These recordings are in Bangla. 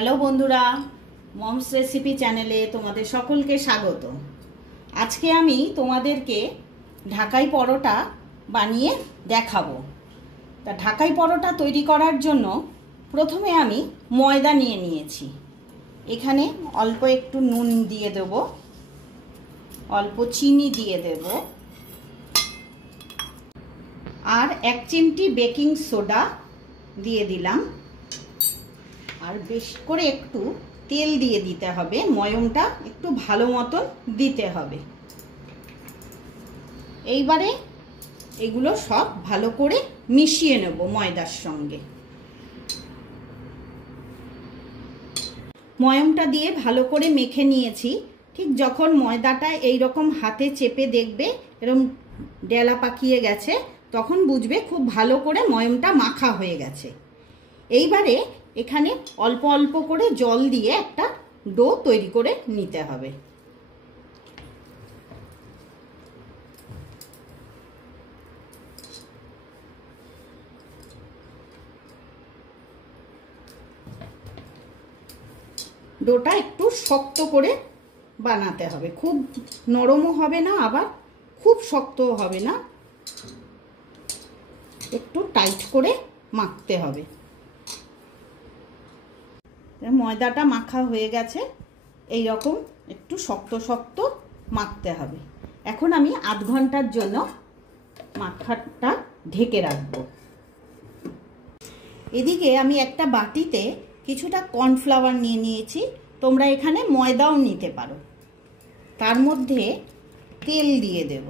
হ্যালো বন্ধুরা, মমস রেসিপি চ্যানেলে তোমাদের সকলকে স্বাগত। আজকে আমি তোমাদেরকে ঢাকাই পরোটা বানিয়ে দেখাবো। তা ঢাকাই পরোটা তৈরি করার জন্য প্রথমে আমি ময়দা নিয়ে নিয়েছি। এখানে অল্প একটু নুন দিয়ে দেব, অল্প চিনি দিয়ে দেব, আর 1 চিমটি বেকিং সোডা দিয়ে দিলাম। আর বেশি করে একটু তেল দিয়ে দিতে হবে, ময়মটা একটু ভালো মতন দিতে হবে। এইবারে এগুলো সব ভালো করে মিশিয়ে নেব ময়দার সঙ্গে। ময়মটা দিয়ে ভালো করে মেখে নিয়েছি। ঠিক যখন ময়দাটা এইরকম হাতে চেপে দেখবে এরকম ডেলা পাকিয়ে গেছে, তখন বুঝবে খুব ভালো করে ময়মটা মাখা হয়ে গেছে। এইবারে এখানে অল্প অল্প করে জল দিয়ে একটা ডো তৈরি করে নিতে হবে। ডোটা একটু শক্ত করে বানাতে হবে, খুব নরমও হবে না আবার খুব শক্তও হবে না, একটু টাইট করে মাখতে হবে। ময়দাটা মাখা হয়ে গেছে, এই রকম একটু শক্ত শক্ত মাখতে হবে। এখন আমি আধ ঘন্টার জন্য মাখাটা ঢেকে রাখবো। এদিকে আমি একটা বাটিতে কিছুটা কর্নফ্লাওয়ার নিয়ে নিয়েছি, তোমরা এখানে ময়দাও নিতে পারো। তার মধ্যে তেল দিয়ে দেব।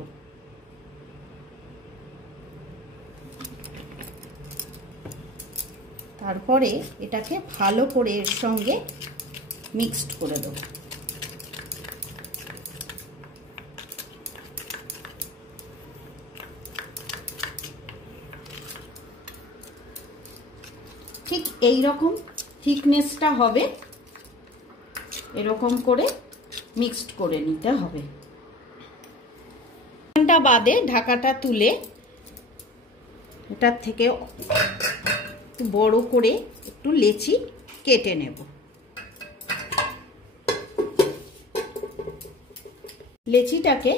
তারপরে এটাকে ভালো করে এর সঙ্গে মিক্সড করে দেব। ঠিক এই রকম থিকনেসটা হবে, এরকম করে মিক্সড করে নিতে হবে। ঘন্টা বাদে ঢাকাটা তুলে এটার থেকে বড় করে একটু লেচি কেটে নেব। লেচিটাকে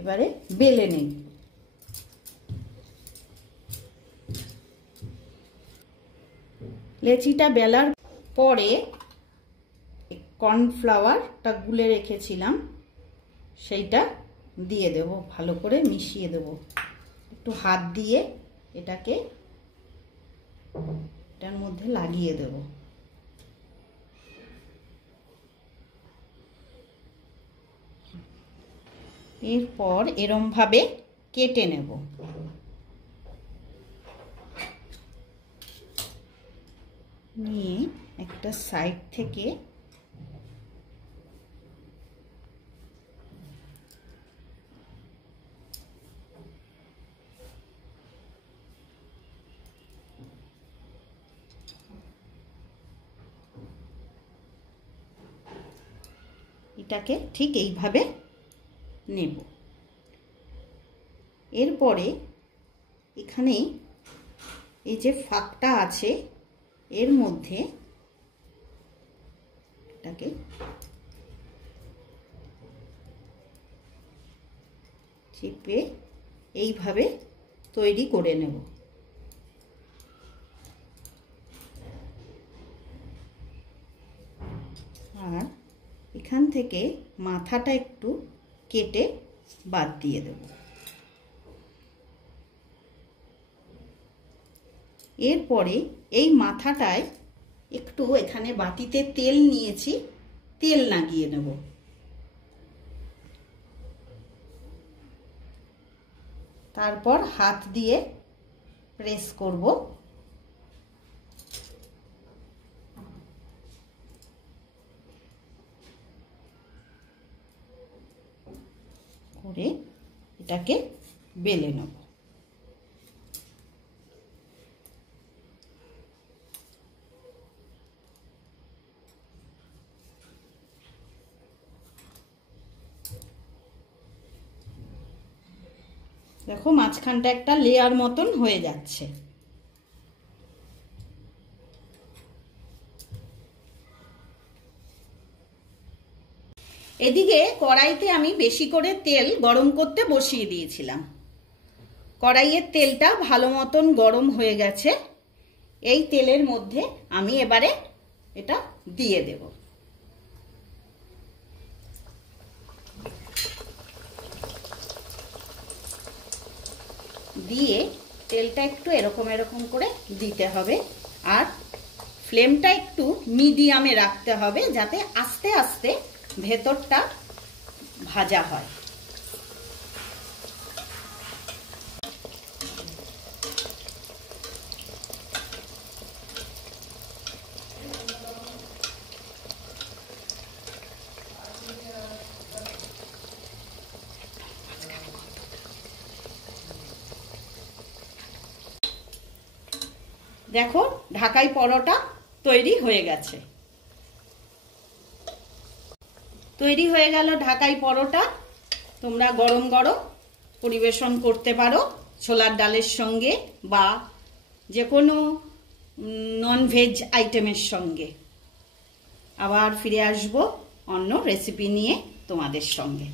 এবারে বেলে নেব। লেচিটা বেলার পরে কর্নফ্লাওয়ারটা গুলে রেখেছিলাম সেইটা দিয়ে দেব, ভালো করে মিশিয়ে দেব। একটু হাত দিয়ে এটাকে এটার মধ্যে লাগিয়ে দেব। এরপর এরম ভাবে কেটে নেব। নিয়ে একটা সাইড থেকে এটাকে ঠিক এইভাবে নেব। এরপরে এখানে এই যে ফাঁকটা আছে এর মধ্যে এটাকে চেপে এইভাবে তৈরি করে নেব। আর এখান থেকে মাথাটা একটু কেটে বাদ দিয়ে দেব। এরপরে এই মাথাটায় একটু এখানে বাটিতে তেল নিয়েছি, তেল লাগিয়ে নেব। তারপর হাত দিয়ে প্রেস করব। করে এটাকে বেলে নেব। দেখো মাঝখানটা একটা লেয়ার মতন হয়ে যাচ্ছে। এদিকে কড়াইতে আমি বেশি করে তেল গরম করতে বসিয়ে দিয়েছিলাম। কড়াইয়ের তেলটা ভালো মতন গরম হয়ে গেছে। এই তেলের মধ্যে আমি এবারে এটা দিয়ে দেব। দিয়ে তেলটা একটু এরকম এরকম করে দিতে হবে, আর ফ্লেমটা একটু মিডিয়ামে রাখতে হবে যাতে আস্তে আস্তে ভেতরটা ভাজা হয়। দেখো ঢাকাই পরোটা তৈরি হয়ে গেছে। তৈরি হয়ে গেল ঢাকাই পরোটা। তোমরা গরম গরম পরিবেশন করতে পারো ছোলার ডালের সঙ্গে বা যে কোনো ননভেজ আইটেমের সঙ্গে। আবার ফিরে আসবো অন্য রেসিপি নিয়ে তোমাদের সঙ্গে।